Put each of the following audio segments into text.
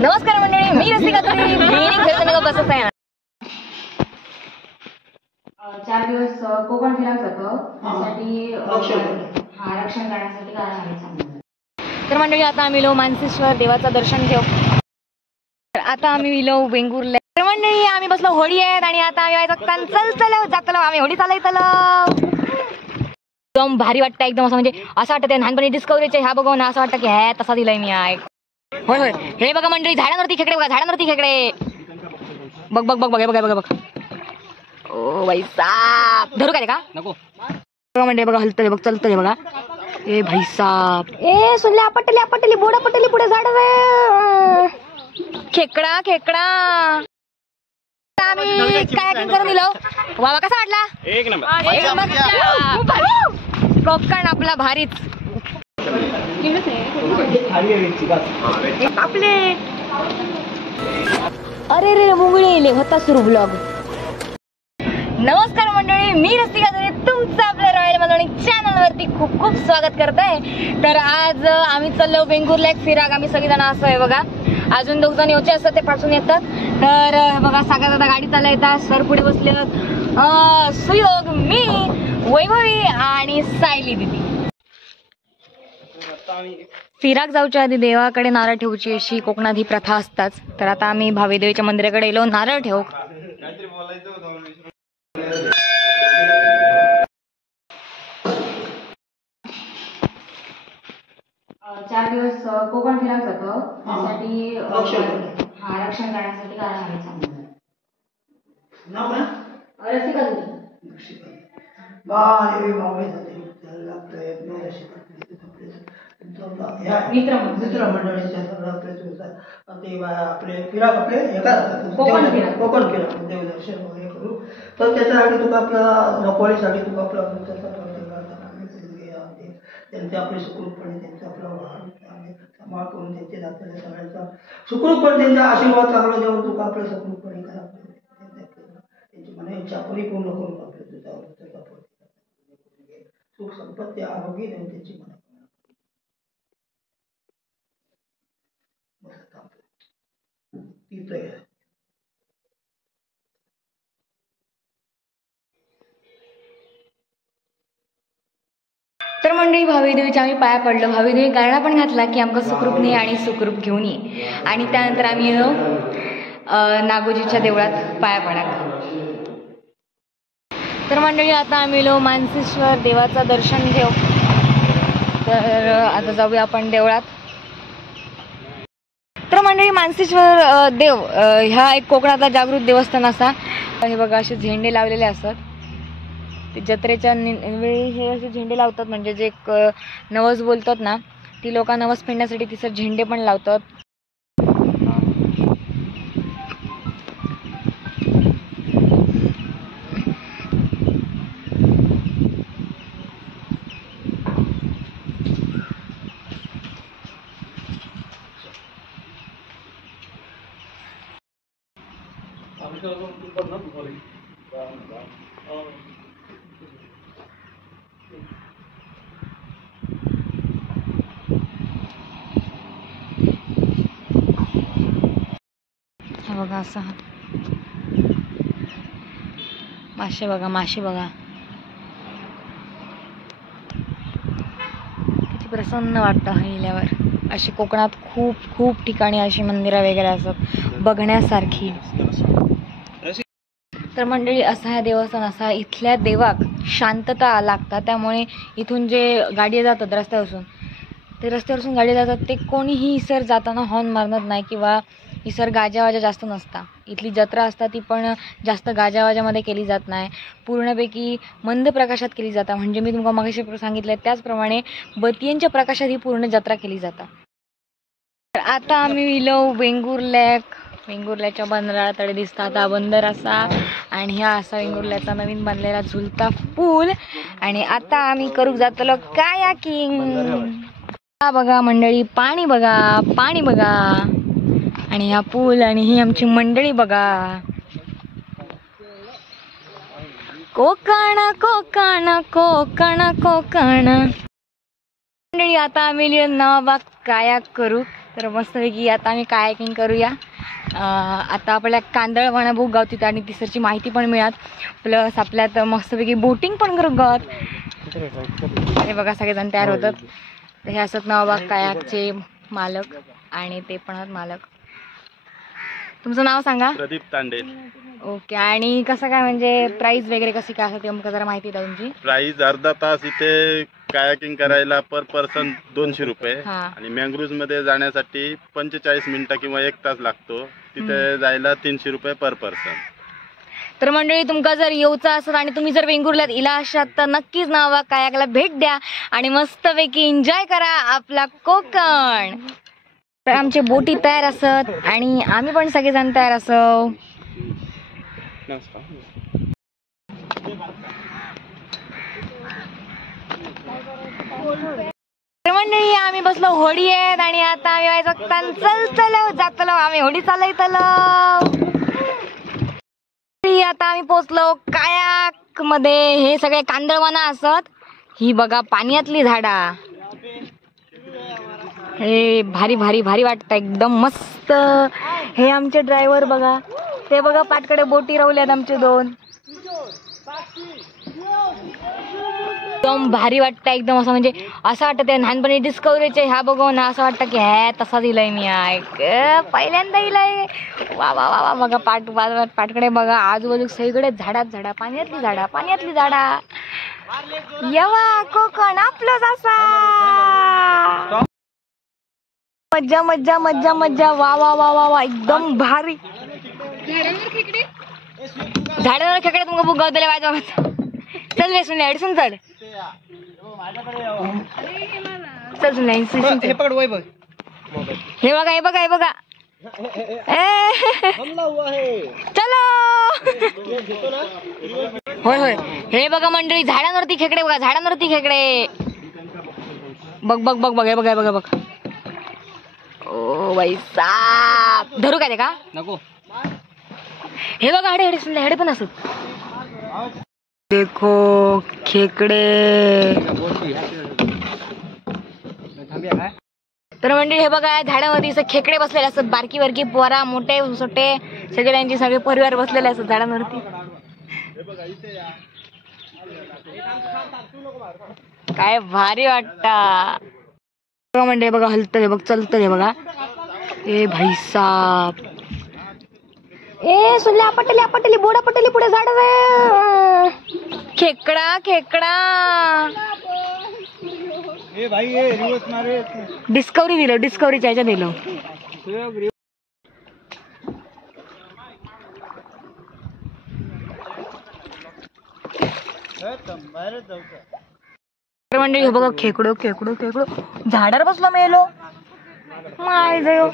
नमस्कार मंडळी, मी रसिका तुरी खेळताना बसत आहे. 4 दिवस कोकण फिरायला जातो त्यासाठी आरक्षण करण्यासाठी काय. तर मंडळी आता आम्ही लो मानसेश्वर देवाचं दर्शन घेऊ. आता आम्ही इलो वेंगुर्ला. तर मंडळी आम्ही बसलो होडी आहेत आणि आता आम्ही जातलो आम्ही होडी चालवतलो. एकदम भारी वाटतं, एकदम असं म्हणजे असं वाटतं ते लहानपणी डिस्कवरीचे ह्या बघून असं वाटतं की ह्या तसा दिलाय मी आहे. होय होय, हे बघा मंडळी झाडांवरती खेकडे बघा, झाडांवरती खेकडे बघ बघ बघ बघ बघ बघ बघ. ओ भाई साप, धरू काय का नको बघा मंडळी, बघा हलतंय बघ, चलतंय बघा. ए भाई साप, ए सुनले आपटली आपटली बोडा पटली पुढे झाड खेकडा खेकडा. आम्ही कायाकिंग करून दिलो. वावा कसा वाटला? एक नंबर. कोकण आपला भारीच. आपले अरे रे मुंगळे होता सुरू ब्लॉग. नमस्कार मंडळी, मी रसिका तुरी तुमचं आपल्या रॉयल मनोणी चॅनल वरती खूप खूप स्वागत करताय. तर आज आम्ही चाललो वेंगुर्ला एक फिराक. आम्ही सगळीजण असं आहे बघा, अजून 2 जण यायचे असतात ते पासून येतात. तर बघा सागर दादा गाडी चालवतात, सर पुढे बसले, सुयोग, मी, वैभवी आणि सायली दिदी. फिराक जाऊच्या आधी देवाकडे नारळ ठेवची अशी कोकणात ही प्रथा असताच. तर आता आम्ही भावी देवीच्या मंदिराकडे गेलो नारळ ठेवू. 4 दिवस कोकण फिरायला जातो त्यासाठी आरक्षण करण्यासाठी काय आहे. रसिका मित्र मंडळीच्या आपले फिराक आपले कोकण फिराक देवदर्शन वगैरे करू. तर त्याच्यासाठी तुका आपल्या नोकरीसाठी तुका आपला त्यांचे आपले सुखरूपपणे त्यांचा आपला सांभाळ करून त्यांचे आपल्याला सगळ्यांचा सुखरूपपणे त्यांचा आशीर्वाद चांगला देऊन तुका आपल्या सुखरूपपणे करा. त्यांची मना इच्छा परिपूर्ण करून आपल्या तुझा सुख संपत्ती आरोग्य देऊन त्यांची मना. तर मंडळी भावी देवीच्या आम्ही पाया पडलो. भावी देवी गाणं पण घातला की आमका सुखरूप नाही आणि सुखरूप घेऊन ये. आणि त्यानंतर आम्ही नागोजीच्या देवळात पाया पडाक. तर मंडळी आता आम्ही मानसेश्वर देवाचं दर्शन घेऊ. तर आता जाऊया आपण देवळात. तर मंडळी मानसेश्वर देव ह्या एक कोकणातला जागृत देवस्थान असा. हे बघा असे झेंडे लावलेले असतात. ते जत्रेच्या वेळी हे असे झेंडे लावतात, म्हणजे जे नवस बोलतात ना ती लोक नवस फेडण्यासाठी तिसर झेंडे पण लावतात. बघा असं मासे बघा, मासे बघा किती प्रसन्न वाटतं हिल्यावर. अशी कोकणात खूप खूप ठिकाणी अशी मंदिरं वगैरे असतात बघण्यासारखी. तर मंडळी असा हा देवस्थान असा. इथल्या देवाक शांतता लागतात, त्यामुळे इथून जे गाडी जातात रस्त्यावरून गाडी जातात ते कोणीही इसर जाताना हॉर्न मारत नाही किंवा इसर गाजावाजा जास्त नसता. इथली जत्रा असता ती पण जास्त गाजावाजामध्ये केली जात नाही, पूर्णपैकी मंद प्रकाशात केली जाता. म्हणजे मी तुम्हाला मगाशी सांगितलं त्याचप्रमाणे बतियांच्या प्रकाशात ही पूर्ण जत्रा केली जाता. तर आता आम्ही इलो वेंगुर्ल्याच्या बंदराकडे दिसतात हा बंदर असा, आणि हा असा वेंगुर्ल्याचा नवीन बांधलेला झुलता पूल. आणि आता आम्ही करू जातलो कायाकिंग. बघा मंडळी, पाणी बघा आणि हा पूल आणि ही आमची मंडळी बघा. कोकण कोकण कोकण कोकण. मंडळी आता आम्ही नावा काया करू. तर मस्तपैकी आता आम्ही कायाकिंग करूया. आता आपल्या कांदळवाणा बुक गाव तिथं आणि तिसरची माहिती पण मिळत, प्लस आपल्यात मस्तपैकी बोटिंग पण करू गावात. हे बघा सगळेजण तयार होतात. तर हे असत नवाबाग कायाकचे मालक आणि ते पण आहेत मालक. तुमचं नाव सांगा. प्रदीप तांडे. ओके. आणि कसं काय म्हणजे प्राइस वगैरे कशी काय असते ते जरा माहिती द्या तुमची. प्राइस अर्धा तास इथे कायाकिंग करायला पर पर्सन 200 रुपये आणि मँग्रोव्ज मध्ये जाण्यासाठी 45 मिनिटं किंवा 1 तास लागतो. तिथे जायला 300 रुपये पर पर्सन. तर मंडळी तुमका जर येऊचं असत आणि तुम्ही जर वेंगुर्ल्यात इला असाल तर नक्कीच नवाबाग कायाकला भेट द्या आणि मस्तपैकी एन्जॉय करा आपला कोकण. तर आमचे बोटी तयार असत आणि आम्ही पण सगळेजण तयार असो. तर मंडळी आम्ही बसलो होडी आहेत आणि आता आम्ही व्हायचं चलतलो जातलो. आम्ही होडी चालवतलो. आता आम्ही पोचलो कायाक मध्ये. हे सगळे कांदळवाना असत. ही बघा पाण्यातली झाडा. हे भारी भारी भारी वाटतं एकदम मस्त. हे आमचे ड्रायव्हर बघा. ते बघा पाटकडे बोटी रवल्यात आमचे 2. एकदम भारी वाटतं एकदम. असं म्हणजे असं वाटतं ते लहानपणी डिस्कवरीचे ह्या बघून असं वाटतं की हे तसा दिलाय मी पहिल्यांदा दिलाय. वा वा वा वा. बघा पाटकडे बघा आजूबाजू सगळीकडे झाडात झाडा पाण्यातली झाडा पाण्यातली झाडा. यवा कोकण आपलंच असा. मज्जा मज्जा मज्जा मज्जा. वा वा वा वा वा एकदम भारी. झाडावर खेकडे तुमका बुक दिले वाजवा. चल रे सुन ऍडसून चढ. चल सुन हे पकड. वय बघ. हे बघा हे बघा हे बघा. चलो. होय होय. हे बघा मंडळी झाडांवरती खेकडे बघा. झाडांवरती खेकडे. बघ बघ बघ बघ. हे बघा हे बघा बघ. ओ बाई साप. धरू काय ते का नको. हे बघा हेडे हेडे सुन हेडे पण असत. देखो खेकडे. तर म्हणजे हे बघा झाडावरती खेकडे बसलेले असतात. बारकी बारकी पोरा मोठे छोटे सगळ्यांचे सगळे परिवार बसलेले असतात झाडांवरती. काय भारी वाटतं. म्हणजे बघा हलत हे बघ चलत हे बघा. ए भाई साप. ए सुनले आपटली आपटली बोडा पटली पुढे झाड. खेकडा खेकडा. डिस्कवरी दिलं. डिस्कवरीच्या ह्याच्या दिलं. मंडळी बघा खेकडो खेकडो खेकडो. झाडावर बसलो मेलो. माय जायो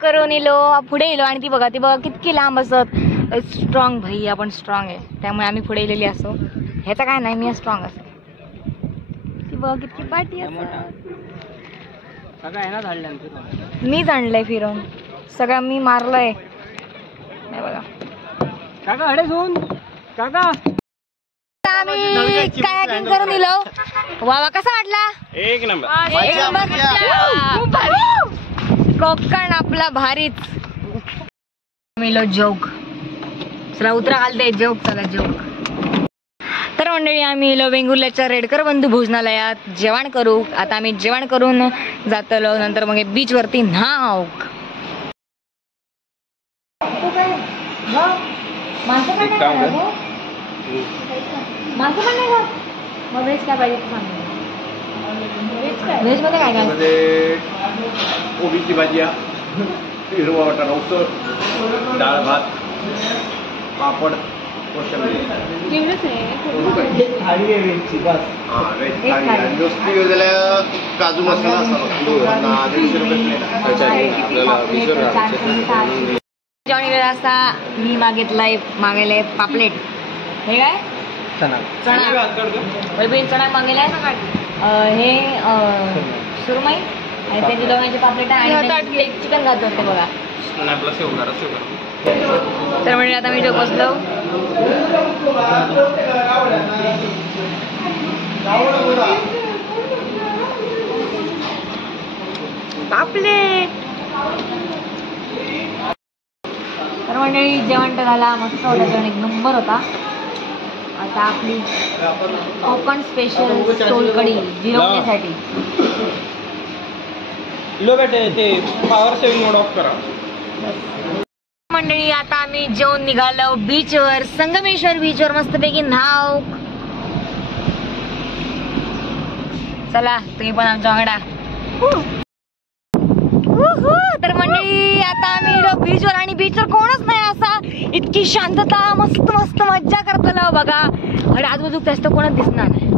करून इलो पुढे इलो आणि ती बघा कितकी लांब असत. स्ट्रॉंग भाई आपण स्ट्रॉंग आहे त्यामुळे आम्ही पुढे इलेली असो. ह्याचं काय नाही मी स्ट्रॉंग असते. ती बघा कितकी पाठी मी जाणलंय फिरून सगळं मी मारलंय. नाही बघा काका हडे सोन काका. आम्ही कायाकिंग करून इलो. वा कसा वाटला. एक नंबर. कोकण आपला भारीच. मिलो जोक. चला उतरा घालते जोक. चला जोक. तर मंडळी आम्ही इलो वेंगुर्ल्याच्या रेडकर बंधू भोजनालयात जेवण करू. आता आम्ही जेवण करून जातलो. नंतर मग बीच वरती न्हाव. माणसं पण नाही का. मग व्हेज काय पाहिजे सांग. व्हेज मध्ये काय काय. कोबीची भाजी, हिरवा वाटाणा उसळ, डाळ भात, पापड, काजू मसाला. जेवण असा मी मागेलाय पापलेट. हे काय चणा चणा मागेलाय ना. हे सुरमई आणि त्यांची दोघांची पापलेट आणि चिकन घालतो ते बघा. तर म्हणजे आता मी जो बसलो. पापलेट. तर मंडळी जेवण तर झाला, मस्त होता जेवण, एक नंबर होता. आता आपली कोकण स्पेशल सोलकढी जिरवण्यासाठी. लो बेटे ते पॉवर सेव्हिंग मोड ऑफ करा. मंडळी आता आम्ही जेवण निघालो बीचवर, संगमेश्वर बीचवर मस्तपैकी नाव. चला तुम्ही पण आमच्या वांगडा. तर मंडळी आता आम्ही बीचवर, आणि बीचवर कोणच नाही असा, इतकी शांतता, मस्त मस्त मज्जा करतलो बघा. आणि आजूबाजू जास्त कोणच दिसणार नाही.